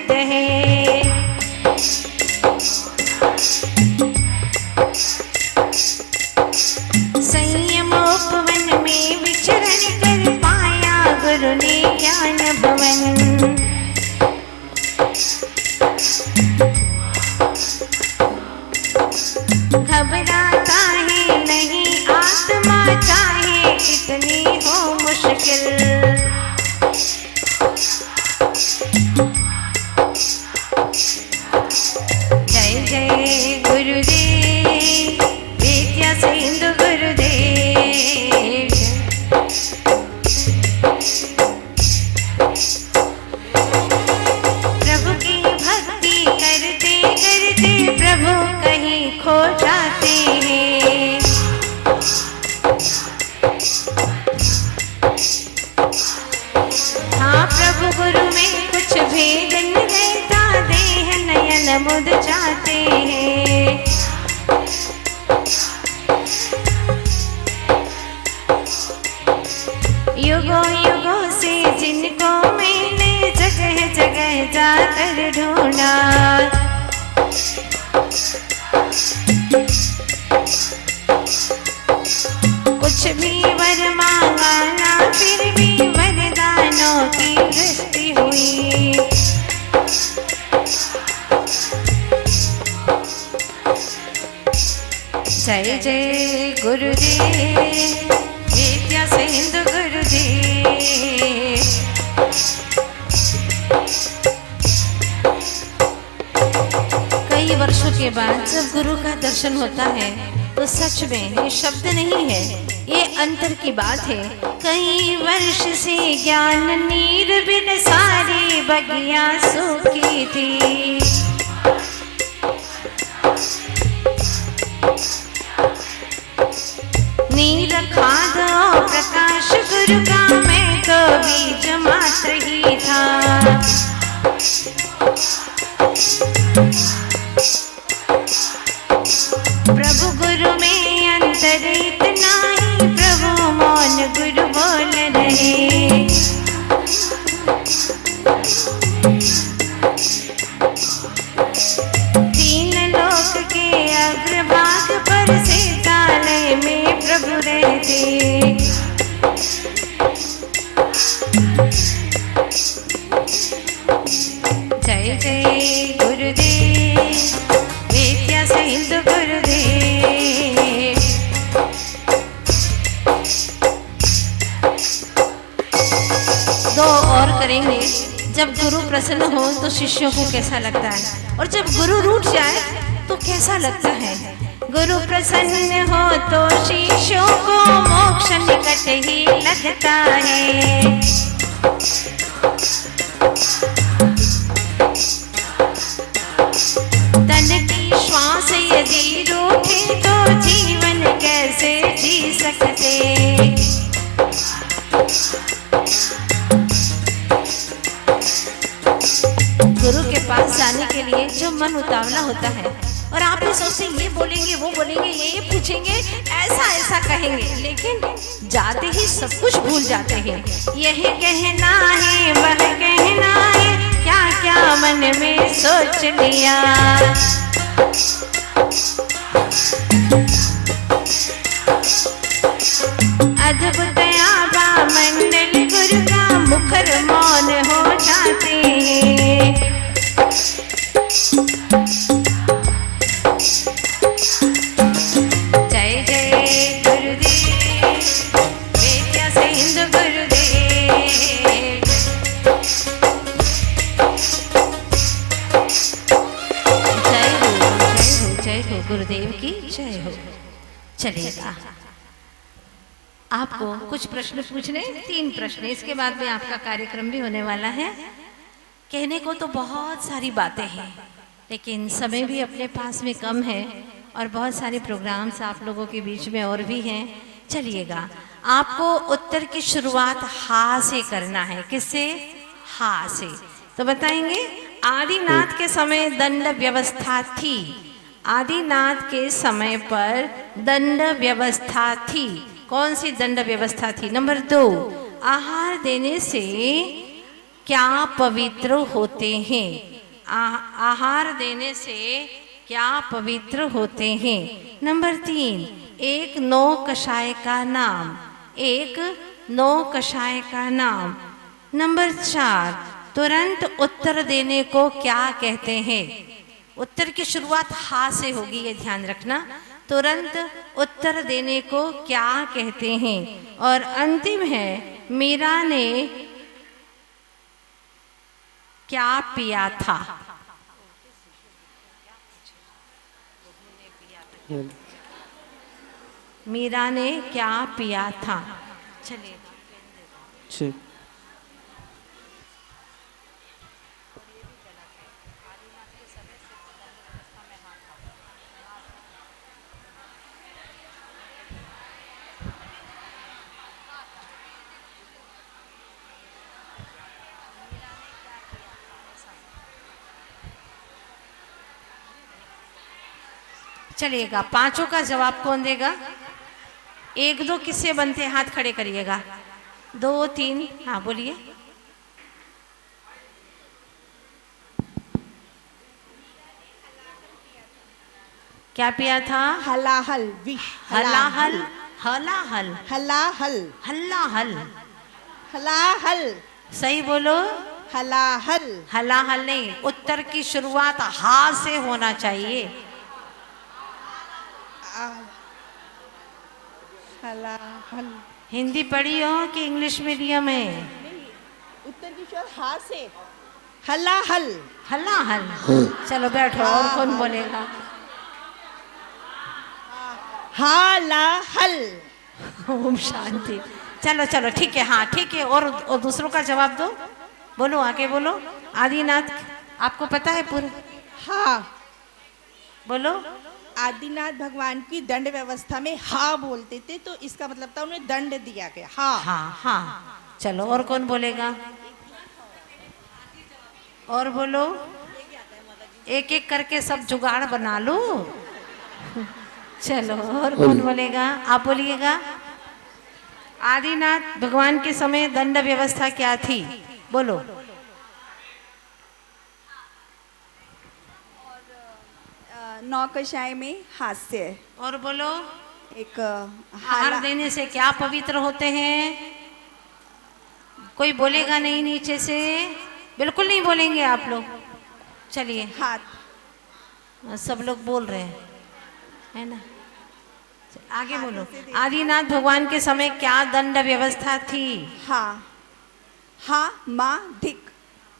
पंडित है। संयम उपवन में विचरण कर पाया गुरु ने ज्ञान भवन। घबराता है नहीं आत्मा चाहे कितनी हो मुश्किल। जय जय गुरुदेव विद्या सिंधु गुरुदेव। प्रभु की भक्ति करते करते प्रभु कहीं खो जाते हैं। हाँ प्रभु गुरु में कुछ भेद नहीं रहता, देह नयन मुद जाते हैं। युगों युगों से जिनको मैंने जगह जगह जाकर ढूंढा, कुछ भी वर मांगा ना फिर भी वरदानों की वृष्टि हुई। जय जय गुरुदेव विद्या सिंधु गुरुदेव। कई वर्षों के बाद जब गुरु का दर्शन होता है तो सच में ये शब्द नहीं है, ये अंतर की बात है। कई वर्ष से ज्ञान नीर बिन सारी बगिया सूखी थी। नीर खाद प्रकाश गुरु का मैं तो बीज मात्र ही था। प्रभु गुरु में अंतर इतना ही, प्रभु मौन गुरु बोल रहे। तीन लोक के अग्रभाग पर से तालय में प्रभु रहते। जय जय गुरुदेव विद्या सिंधु गुरुदेव। दो और करेंगे। जब गुरु प्रसन्न हो तो शिष्यों को कैसा लगता है, और जब गुरु रूठ जाए तो कैसा लगता है। गुरु प्रसन्न हो तो शिष्यों को मोक्ष निकट ही लगता है। तन की श्वास यदि रूठे तो जीवन कैसे जी सकते। गुरु के पास जाने के लिए जो मन उतावला होता है, और आप भी सोचते ये बोलेंगे वो बोलेंगे ये पूछेंगे ऐसा ऐसा कहेंगे, लेकिन जाते ही सब कुछ भूल जाते हैं। यही कहना है वह कहना है, क्या क्या मन में सोच लिया। अद्भुत आभा मंडल गुरु का मुखर मौन हो जाते हैं। जय जय गुरुदेव विद्या सिंधु गुरुदेव। जय हो जय हो जय हो गुरुदेव की जय हो। चलिएगा आपको कुछ प्रश्न पूछने, 3 प्रश्न, इसके बाद में आपका कार्यक्रम भी होने वाला है। कहने को तो बहुत सारी बातें हैं, लेकिन समय भी अपने पास में कम है और बहुत सारे प्रोग्राम्स आप लोगों के बीच में और भी हैं। चलिएगा आपको उत्तर की शुरुआत हा से करना है। किससे? हा से। तो बताएंगे आदिनाथ के समय दंड व्यवस्था थी। आदिनाथ के समय पर दंड व्यवस्था थी। कौन सी दंड व्यवस्था थी? नंबर 2, आहार देने से क्या पवित्र होते हैं? आहार देने से क्या पवित्र होते हैं? नंबर 3, एक नौ कषाय का नाम। एक नौ कषाय का नाम। नंबर 4, तुरंत उत्तर देने को क्या कहते हैं? उत्तर की शुरुआत हा से होगी, ये ध्यान रखना। तुरंत उत्तर देने को क्या कहते हैं? और अंतिम है, मीरा ने क्या पिया था? मीरा ने क्या पिया था? चलिए, चलिएगा। पांचों का जवाब कौन देगा? एक दो किससे बनते हैं? हाथ खड़े करिएगा। 2 3, हाँ बोलिए। क्या पिया था? हलाहल विष। हलाहल। हलाहल। हलाहल। हल्लाहल। हलाहल। सही बोलो। हलाहल। हलाहल नहीं, उत्तर की शुरुआत हा से होना चाहिए। हलाहल। हिंदी पढ़ी हो कि इंग्लिश मीडियम है? उत्तर की शुरुआत हा से। हलाहल। हलाहल। चलो बैठो, और कौन बोलेगा? हलाहल। ओम शांति। चलो चलो ठीक है, हाँ ठीक है। और दूसरों का जवाब दो। बोलो, आगे बोलो। आदिनाथ, आपको पता है पूरा? हाँ। बोलो। आदिनाथ भगवान की दंड व्यवस्था में हा बोलते थे, तो इसका मतलब था उन्हें दंड दिया गया। हाँ हाँ हाँ। चलो, और कौन बोलेगा? और बोलो। एक एक करके सब जुगाड़ बना लो। चलो, और कौन बोलेगा? आप बोलिएगा। आदिनाथ भगवान के समय दंड व्यवस्था क्या थी? बोलो। नौकशाई में हास्य। और बोलो। एक आहार देने से क्या पवित्र होते हैं? कोई बोलेगा नहीं नीचे से? बिल्कुल नहीं बोलेंगे आप लोग। चलिए, हाथ। सब लोग बोल रहे हैं, है ना? आगे बोलो। आदिनाथ भगवान के समय क्या दंड व्यवस्था थी? हाँ। हाँ माँ धिक।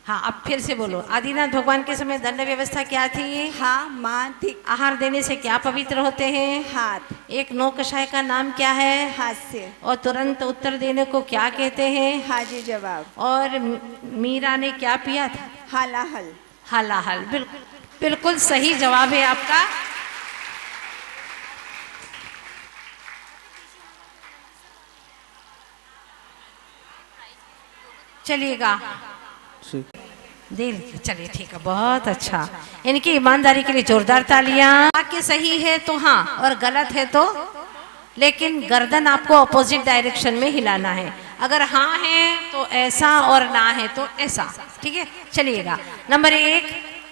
हाँ, अब फिर से बोलो। आदिनाथ भगवान के समय दंड व्यवस्था क्या थी? हाँ माँ धिक। आहार देने से क्या पवित्र होते हैं? हाथ। एक नौ कषाय का नाम क्या है? हास्य। और तुरंत उत्तर देने को क्या कहते हैं? हाजी जवाब। और मीरा ने क्या पिया था? हलाहल। हलाहल। बिल्कुल बिल्कुल सही जवाब है आपका। चलिएगा, दिल। चलिए ठीक है, बहुत अच्छा। इनकी ईमानदारी के लिए जोरदार तालियां। वाक्य सही है तो हाँ, और गलत है तो? लेकिन गर्दन आपको अपोजिट डायरेक्शन में हिलाना है। अगर हाँ है तो ऐसा, और ना है तो ऐसा। ठीक है, चलिएगा। नंबर 1,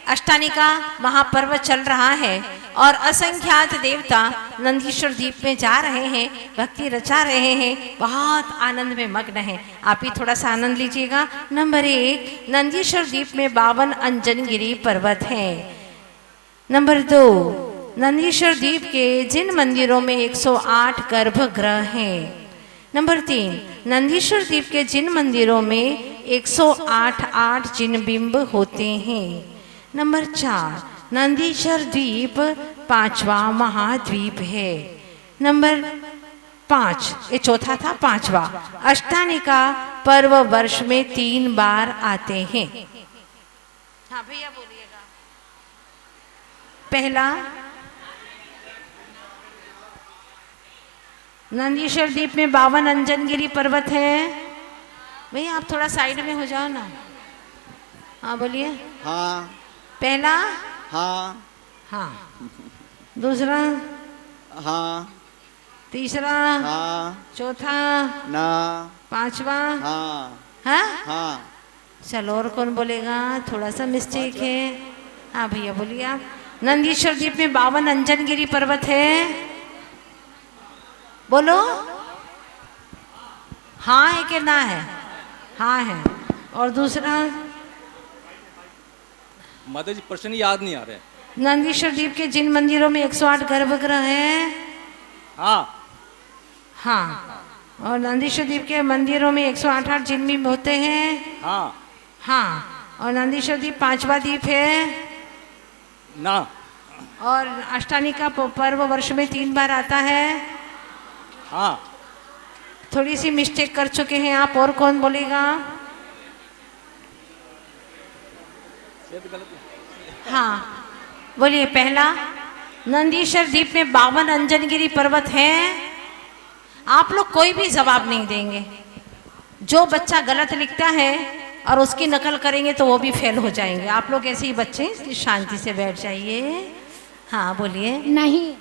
अष्टानिका महापर्व चल रहा है और असंख्यात देवता नंदीश्वर द्वीप में जा रहे हैं, भक्ति रचा रहे हैं, बहुत आनंद में मग्न हैं। आप ही थोड़ा सा आनंद लीजिएगा। नंबर 1, नंदीश्वर द्वीप में 52 अंजनगिरी पर्वत हैं। नंबर 2, नंदीश्वर द्वीप के जिन मंदिरों में 108 गर्भगृह हैं। नंबर 3, नंदीश्वर द्वीप के जिन मंदिरों में 108 जिन बिंब होते हैं। नंबर 4, नंदीश्वर द्वीप 5वां महाद्वीप है। नंबर 5, ये चौथा था, 5वां, अष्टानिका पर्व वर्ष में 3 बार आते हैं। हाँ भैया बोलिएगा। पहला, नंदीश्वर द्वीप में 52 अंजनगिरी पर्वत है। भैया आप थोड़ा साइड में हो जाओ ना। हाँ बोलिए। हाँ। पहला। हाँ। हाँ। दूसरा। हाँ। तीसरा। हाँ। चौथा। ना। 5वां। हाँ। हाँ। हाँ। चलो और कौन बोलेगा? थोड़ा सा मिस्टेक है। हाँ भैया बोलिए आप। नंदीश्वर द्वीप में 52 अंजनगिरी पर्वत है। बोलो हाँ है कि ना है? हाँ है। और दूसरा? माता जी प्रश्न याद नहीं आ रहे। नंदीश्वर द्वीप के जिन मंदिरों में 108 गर्भगृह है। हाँ। हाँ। और नंदीश्वर द्वीप के मंदिरों में 108 जिन भी होते हैं। हाँ। हाँ। और नंदीश्वर द्वीप 5वां द्वीप है। ना। और अष्टानी का पर्व वर्ष में 3 बार आता है। हाँ। थोड़ी सी मिस्टेक कर चुके हैं आप। और कौन बोलेगा? हाँ बोलिए। पहला, नंदीश्वर द्वीप में 52 अंजनगिरी पर्वत हैं। आप लोग कोई भी जवाब नहीं देंगे। जो बच्चा गलत लिखता है और उसकी नकल करेंगे तो वो भी फेल हो जाएंगे। आप लोग ऐसे ही बच्चे हैं, इसलिए शांति से बैठ जाइए। हाँ बोलिए। नहीं।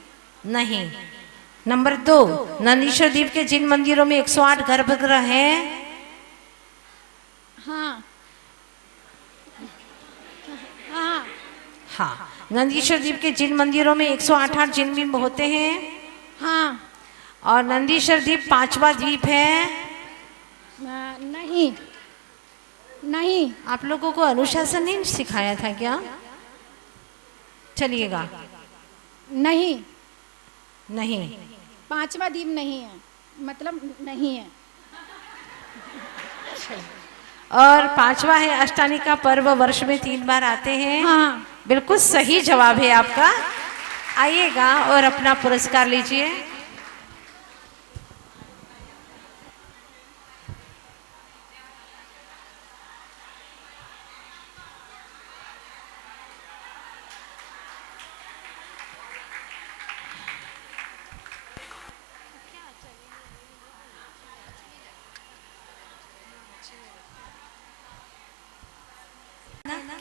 नहीं। नंबर 2, नंदीश्वर द्वीप के जिन मंदिरों में 108 गर्भगृह हैं। हाँ। हाँ। हाँ। नंदीश्वर द्वीप के जिन मंदिरों में 108 जिन बिंब होते हैं। हाँ। और नंदीश्वर द्वीप 5वां द्वीप है। नहीं। नहीं। आप लोगों को अनुशासन नहीं सिखाया था क्या? चलिएगा। नहीं। नहीं। 5वां द्वीप नहीं है, मतलब नहीं है। और 5वां है अष्टानी का पर्व वर्ष में 3 बार आते हैं। हाँ। बिल्कुल सही जवाब है आपका। आइएगा और अपना पुरस्कार लीजिए।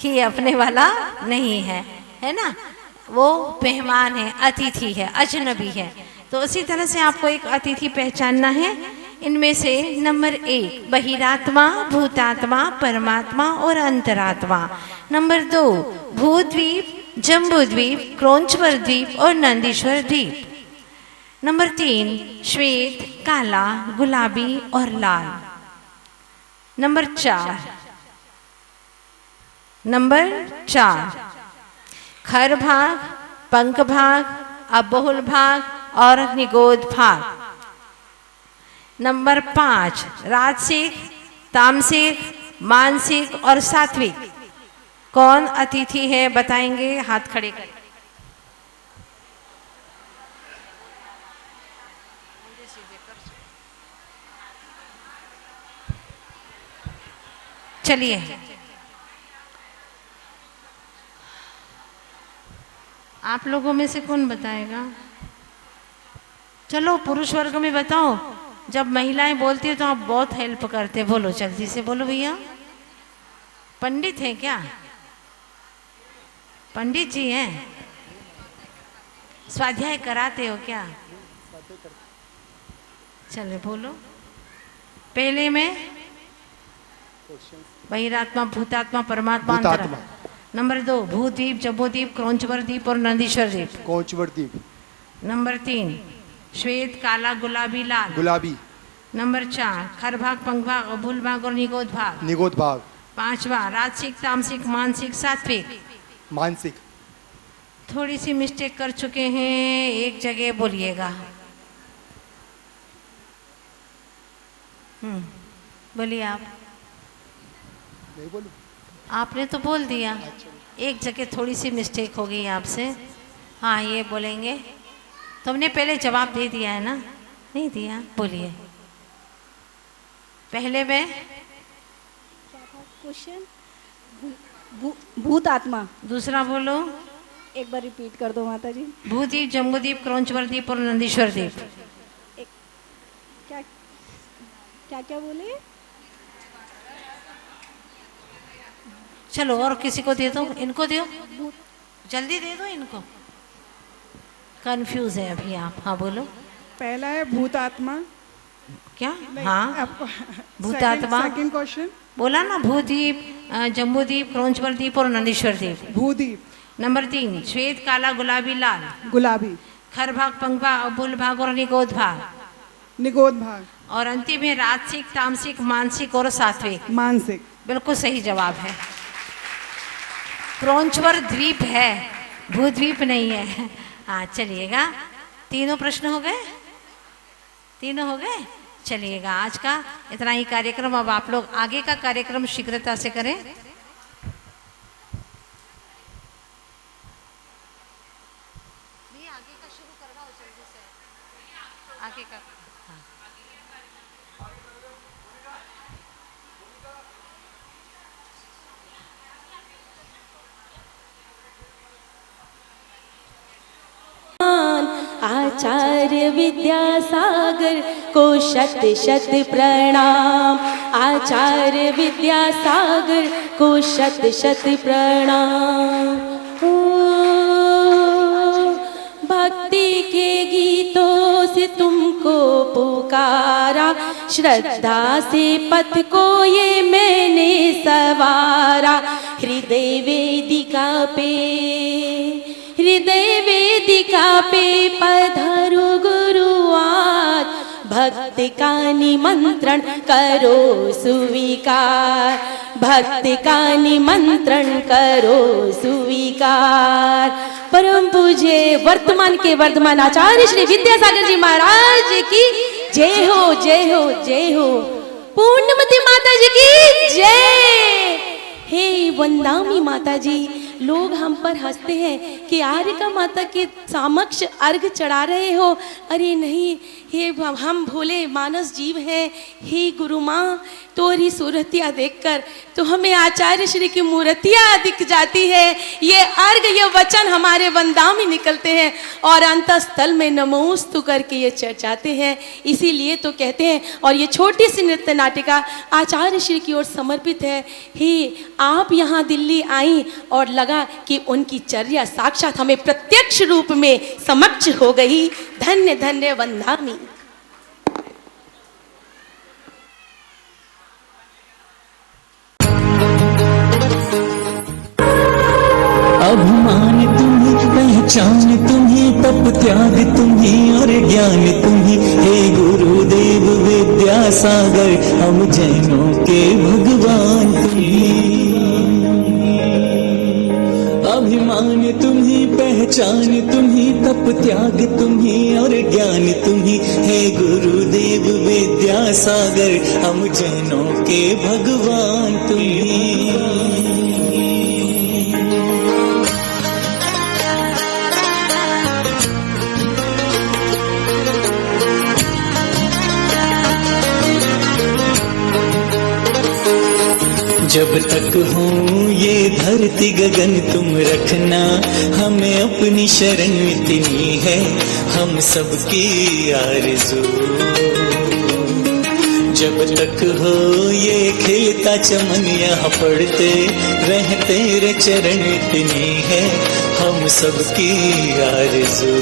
कि अपने वाला नहीं है, है ना? वो मेहमान है, अतिथि है, अजनबी है। तो उसी तरह से आपको एक अतिथि पहचानना है। इनमें से नंबर 1 बहिरात्मा, भूतात्मा, परमात्मा और अंतरात्मा। नंबर 2 भूद्वीप, जम्बूद्वीप, क्रोंचवर द्वीप और नंदीश्वर द्वीप। नंबर 3 श्वेत, काला, गुलाबी और लाल। नंबर 4 खर भाग, पंख भाग, अबहुल भाग और निगोद भाग। नंबर 5 राजसिक, तामसिक, मानसिक और सात्विक। कौन अतिथि है बताएंगे? हाथ खड़े करें। चलिए आप लोगों में से कौन बताएगा? चलो पुरुष वर्ग में बताओ। जब महिलाएं बोलती है तो आप बहुत हेल्प करते हैं। बोलो जल्दी से बोलो भैया। पंडित हैं क्या? पंडित जी हैं? स्वाध्याय कराते हो क्या? चलो बोलो। पहले में बहिरात्मा, भूतात्मा, परमात्मा, अंतरात्मा। नंबर 2 भूद्वीप, जम्बूद्वीप, क्रोंचवर द्वीप और नंदीश्वर द्वीप। क्रोंचवर द्वीप। नंबर 3 श्वेत, काला, गुलाबी, लाल। गुलाबी। नंबर 4 खर भाग, पंख भाग, अबुल भाग और निगोद भाग। निगोद भाग। 5वां राजसिक, तामसिक, मानसिक, सात्विक। मानसिक। थोड़ी सी मिस्टेक कर चुके हैं, एक जगह बोलिएगा। बोलिए आप। नहीं बोलूं? आपने तो बोल दिया। एक जगह थोड़ी सी मिस्टेक हो गई आपसे। हाँ ये बोलेंगे। तुमने पहले जवाब दे दिया है ना? नहीं दिया? बोलिए। पहले में क्वेश्चन भूत आत्मा। दूसरा बोलो। एक बार रिपीट कर दो माता जी। भूद्वीप, जम्बूद्वीप, क्रोंचवर द्वीप और नंदीश्वर द्वीप। क्या क्या क्या बोले? चलो और किसी को दे दो। इनको दो, जल्दी दे दो इनको। कंफ्यूज है अभी आप। हाँ बोलो। पहला है भूत आत्मा, क्या? हाँ, भूतात्मा। Second question. बोला ना, भूद्वीप, जम्बूद्वीप, क्रोंचवर द्वीप और नंदीश्वर द्वीप। भूदीप। नंबर 3, श्वेत, काला, गुलाबी, लाल। गुलाबी। खर भाग, पंख भाग, अबुल भाग और निगोद भाग। निगोद भाग। और अंतिम है राजसिक, तामसिक, मानसिक और सात्विक। मानसिक। बिल्कुल सही जवाब है। क्रोंचवर द्वीप है, भूद्वीप नहीं है। हाँ, चलिएगा, तीनों प्रश्न हो गए, तीनों हो गए। चलिएगा, आज का इतना ही कार्यक्रम। अब आप लोग आगे का कार्यक्रम शीघ्रता से करें। आगे का शुरू करवाओ जल्दी से, आगे का। हाँ। आचार्य विद्यासागर को शत शत प्रणाम। आचार्य विद्यासागर को शत शत प्रणाम। ओ, भक्ति के गीतों से तुमको पुकारा, श्रद्धा से पथ को ये मैंने सवारा। हृदय वेदिका पे, हृदय वेदिका पे पधारो गुरु आज। भक्त का निमंत्रण करो स्वीकार, भक्त का निमंत्रण करो स्वीकार। परम पूज्य वर्तमान के वर्धमान आचार्य श्री विद्यासागर जी महाराज की जय हो, जय हो, जय हो। पूर्णमती माता जी की जय। हे वंदामी माता जी, लोग हम पर हंसते हैं कि आर्यका माता के समक्ष अर्घ चढ़ा रहे हो। अरे नहीं, हे हम भोले मानस जीव हैं। हे गुरु माँ, तोरी सूरतियाँ देखकर तो हमें आचार्य श्री की मूर्तियाँ दिख जाती है। ये अर्घ, ये वचन हमारे वंदामी निकलते हैं और अंतस्थल में नमोस्तु करके ये चर्चाते हैं। इसीलिए तो कहते हैं, और ये छोटी सी नृत्य नाटिका आचार्य श्री की ओर समर्पित है। हे आप यहाँ दिल्ली आई और लगा कि उनकी चर्या साक्षात हमें प्रत्यक्ष रूप में समक्ष हो गई। धन्य धन्य वंदामी। अभिमान तुम्ही, पहचान तुम्ही, तप त्याग तुम्ही और ज्ञान तुम्ही। हे गुरुदेव विद्यासागर, हम जैनों के भगवान तुम्ही। अभिमान तुम्ही, पहचान तुम्ही, तप त्याग तुम्ही और ज्ञान तुम्ही। हे गुरुदेव विद्यासागर, हम जैनों के भगवान तुम्ही। जब तक हो ये धरती गगन तुम रखना, हमें अपनी शरण इतनी है, हम सबकी आरज़ू। जब तक हो ये खिलता चमन यहाँ पढ़ते रहते रे चरण इतनी है, हम सबकी आरज़ू।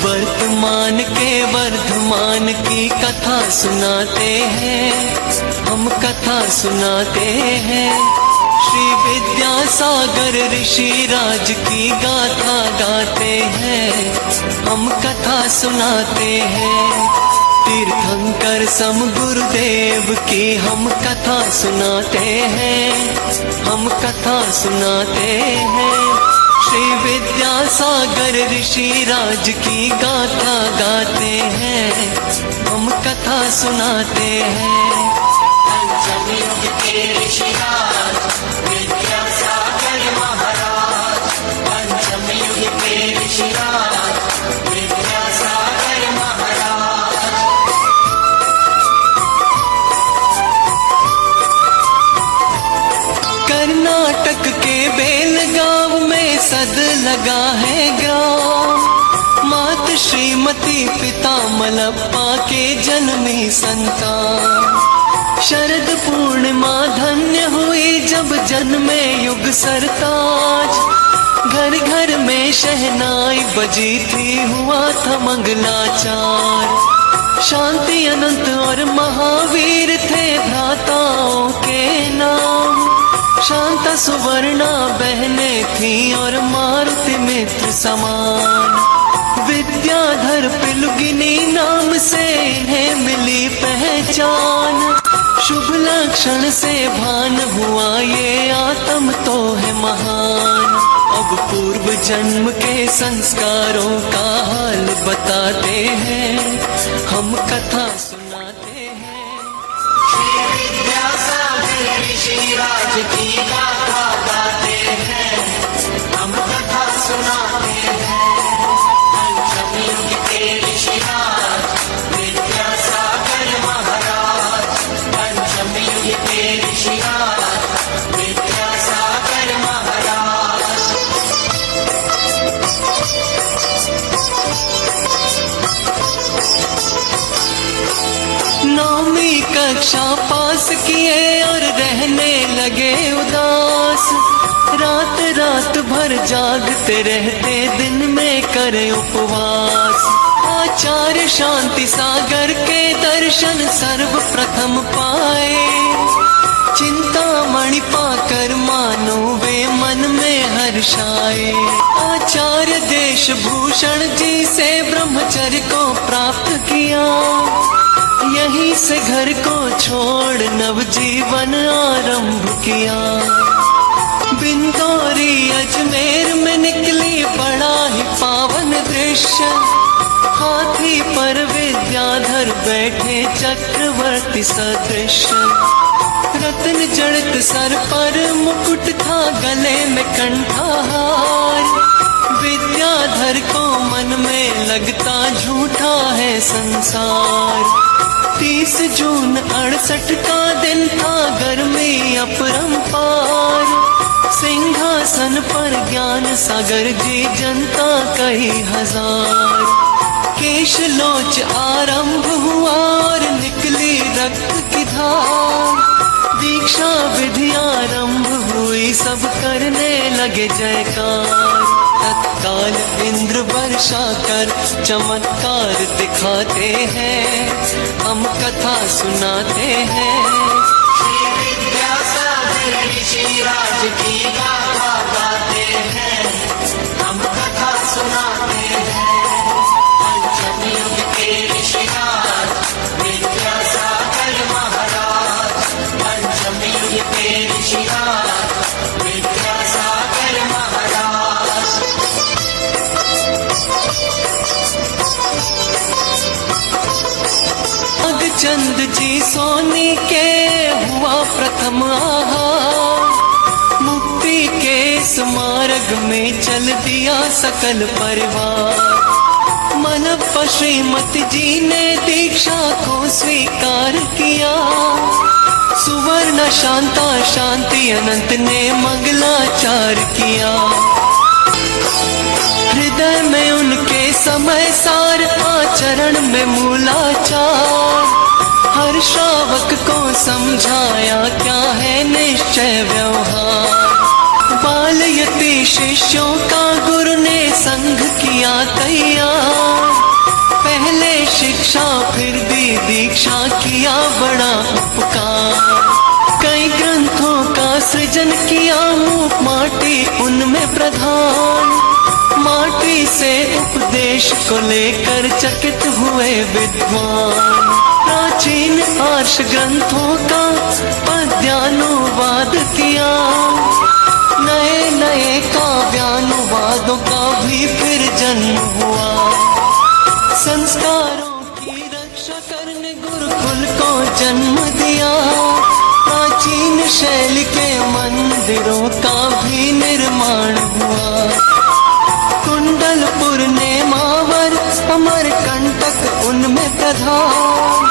वर्तमान के वर्धमान की कथा सुनाते हैं, हम कथा सुनाते हैं। श्री विद्यासागर ऋषि राज की गाथा गाते हैं, हम कथा सुनाते हैं। तीर्थंकर सम गुरुदेव की हम कथा सुनाते हैं, हम कथा सुनाते हैं। श्री विद्यासागर ऋषि राज की गाथा गाते हैं, हम कथा सुनाते हैं। पंचम युग के ऋषि राज विद्यासागर महाराज, पंचम युग के ऋषि राज विद्यासागर महाराज। लगा है ग्राम, मात श्रीमती पिता मलप्पा के जन्मी संतान। शरद पूर्णिमा धन्य हुई जब जन्मे युग सरताज, घर घर में शहनाई बजी थी, हुआ था मंगलाचार। शांति अनंत और महावीर थे भ्राताओं के नाम, शांता सुवर्णा बहने थी और मारुति मित्र समान। विद्याधर पिलुगिनी नाम से इन्हें मिली पहचान, शुभ लक्षण से भान हुआ ये आत्म तो है महान। अब पूर्व जन्म के संस्कारों का हाल बताते हैं, हम कथा सुनाते हैं। श्री विद्यासागर ऋषिराज की गाथा गाते हैं, हम कथा सुनाते हैं। पंचम युग के ऋषिराज विद्यासागर महाराज, पंचम युग के ऋषिराज विद्यासागर महाराज। नौवीं कक्षा पास किए और रहने लगे उदास, रात रात भर जागते रहते, दिन में करे उपवास। आचार्य शांति सागर के दर्शन सर्वप्रथम पाए, चिंतामणि पाकर मानो वे मन में हर्षाए। आचार्य देश भूषण जी से ब्रह्मचर्य को प्राप्त किया, यहीं से घर को छोड़ नवजीवन आरंभ किया। बिंदौरी अजमेर में निकली बड़ा ही पावन दृश्य, हाथी पर विद्याधर बैठे चक्रवर्ती सदृश। रत्न जड़ित सर पर मुकुट था, गले में कंठाहार, विद्याधर को मन में लगता झूठा है संसार। 30 जून 68 का दिन था, गर्मी अपरंपार, सिंहासन पर ज्ञान सागर जी, जनता कई हजार। केशलोच आरंभ हुआ और निकली रक्त की धार, दीक्षा विधि आरंभ हुई, सब करने लगे जयकार। तत्काल इंद्र वर्षा कर चमत्कार दिखाते हैं, हम कथा सुनाते हैं। श्री विद्यासागर ऋषिराज की गाथा गाते हैं, हम कथा सुनाते हैं। पंचम युग के ऋषिराज विद्यासागर महाराज, पंचम युग के ऋषिराज विद्यासागर महाराज। चंद जी सोनी के हुआ प्रथम आहार, मुक्ति के स्मारक में चल दिया सकल परिवार। मलप्पा श्रीमती जी ने दीक्षा को स्वीकार किया, सुवर्ण शांता शांति अनंत ने मंगलाचार किया। हृदय में उनके समय सार, आचरण में मूलाचार, हर श्रावक को समझाया क्या है निश्चय व्यवहार। बाल यति शिष्यों का गुरु ने संग किया तैयार, पहले शिक्षा फिर दी दीक्षा, किया बड़ा उपकार। कई ग्रंथों का सृजन किया, मूक माटी उनमें प्रधान, माटी से उपदेश को लेकर चकित हुए विद्वान। प्राचीन आर्ष ग्रंथों का पद्यानुवाद किया, नए नए काव्यानुवादों का भी फिर जन्म हुआ। संस्कारों की रक्षा करने गुरुकुल को जन्म दिया, प्राचीन शैली के मंदिरों का भी निर्माण हुआ। कुंडलपुर नेमावर अमरकंटक उनमें प्रधान,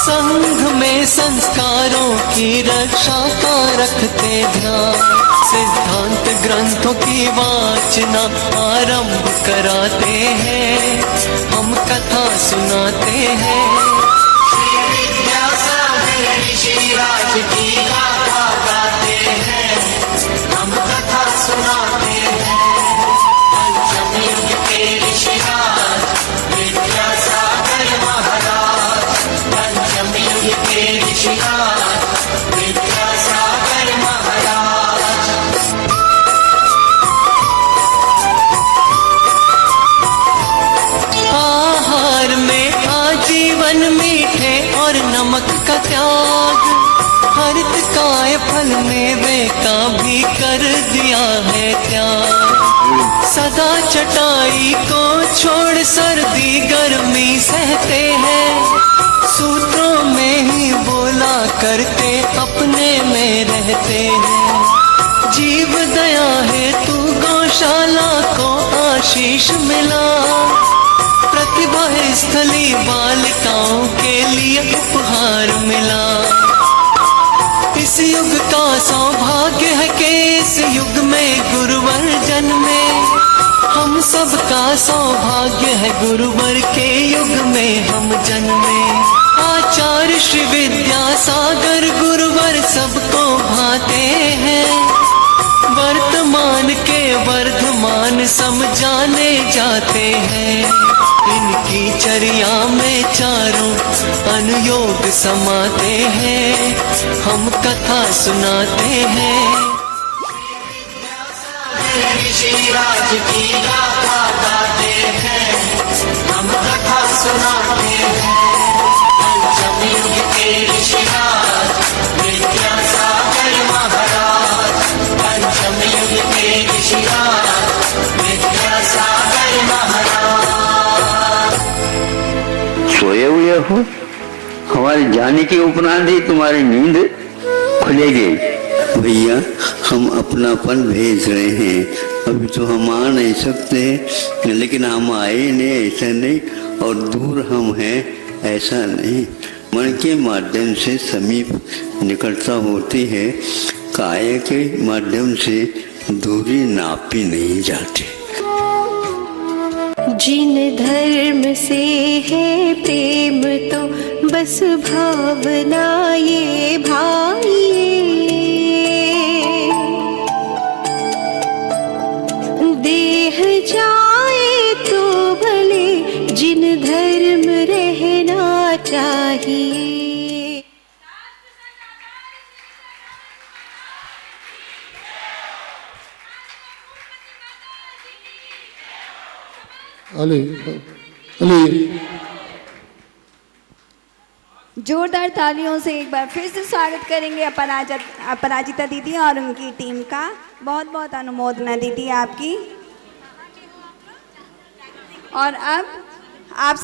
संघ में संस्कारों की रक्षा का रखते ध्यान, सिद्धांत ग्रंथों की वाचना आरंभ कराते हैं, हम कथा सुनाते हैं। श्री विद्यासागर ऋषिराज की गाथा गाते हैं, हम कथा सुनाते हैं। पंचम युग के ऋषिराज विद्यासागर महाराज, पंचम युग के ऋषिराज विद्यासागर महाराज। आहार में आजीवन मीठे और नमक का त्याग, हरित काय फल मेवे का भी कर दिया है त्याग। सदा चटाई को छोड़ सर्दी गर्मी सहते हैं, सूत्रों में ही बोला करते अपने में रहते हैं। जीव दया है तू गौशाला को आशीष मिला, प्रतिभा स्थली बालिकाओं के लिए उपहार मिला। इस युग का सौभाग्य है कि इस युग में गुरुवर जन्मे, हम सबका सौभाग्य है गुरुवर के युग में हम जन्मे। आचार्य श्री विद्यासागर गुरुवर सबको भाते हैं, वर्तमान के वर्धमान समझाने जाते हैं। इनकी चर्या में चारों अनुयोग समाते हैं, हम कथा सुनाते हैं। ऋषिराज की गाथा गाते हैं, हम कथा सुनाते हैं। पंचम युग के ऋषिराज विद्यासागर महाराज, पंचम युग के ऋषिराज विद्यासागर महाराज। सोए हुए हो, हमारे जाने के उपरांत ही तुम्हारी नींद खुलेगी। भैया हम अपनापन भेज रहे हैं, अभी तो हम आ नहीं सकते, लेकिन हम आए नहीं ऐसा नहीं, और दूर हम हैं ऐसा नहीं। मन के माध्यम से समीप निकटता होती है, काया के माध्यम से दूरी नापी नहीं जाती। जिन धर्म से है प्रेम तो बस भावना ये भाई, देह जाए तो भले जिन धर्म रहना चाहिए। अली अली जोरदार तालियों से एक बार फिर से स्वागत करेंगे अपराजिता दीदी और उनकी टीम का। बहुत बहुत अनुमोदना दीदी आपकी। और अब आप